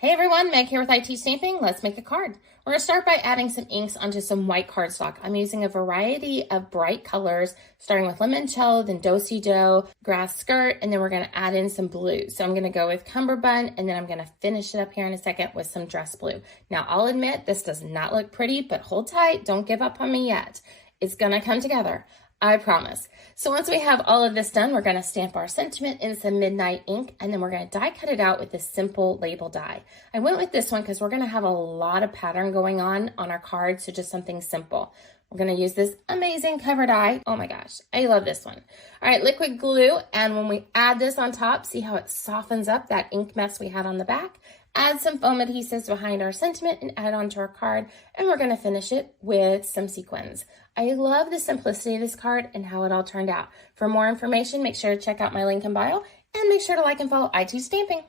Hey everyone, Meg here with IT Stamping. Let's make a card. We're going to start by adding some inks onto some white cardstock. I'm using a variety of bright colors, starting with limoncello, then do-si-do, grass skirt, and then we're going to add in some blue. So I'm going to go with cummerbund, and then I'm going to finish it up here in a second with some dress blue. Now I'll admit this does not look pretty, but hold tight, don't give up on me yet. It's going to come together. I promise. So once we have all of this done, we're going to stamp our sentiment in some midnight ink, and then we're going to die cut it out with this simple label die. I went with this one because we're going to have a lot of pattern going on our card, so just something simple. We're going to use this amazing cover die. Oh my gosh, I love this one. All right, liquid glue, and when we add this on top, see how it softens up that ink mess we had on the back? Add some foam adhesives behind our sentiment and add it onto our card, and we're going to finish it with some sequins. I love the simplicity of this card and how it all turned out. For more information, make sure to check out my link in bio, and make sure to like and follow IT Stamping.